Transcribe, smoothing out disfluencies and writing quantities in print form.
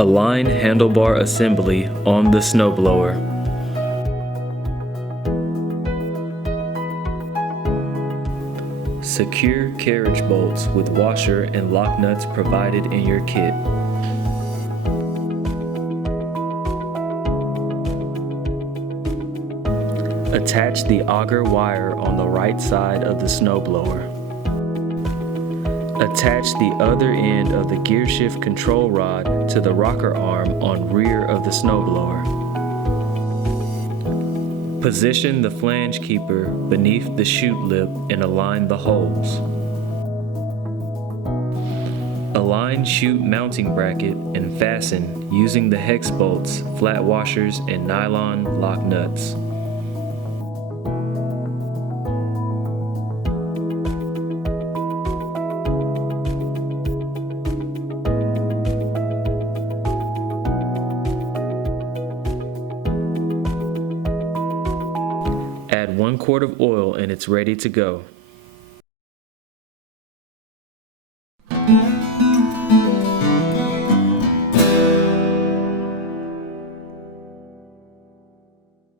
Align handlebar assembly on the snowblower. Secure carriage bolts with washer and lock nuts provided in your kit. Attach the auger wire on the right side of the snowblower. Attach the other end of the gear shift control rod to the rocker arm on rear of the snowblower. Position the flange keeper beneath the chute lip and align the holes. Align chute mounting bracket and fasten using the hex bolts, flat washers, and nylon lock nuts. Add 1 quart of oil and it's ready to go.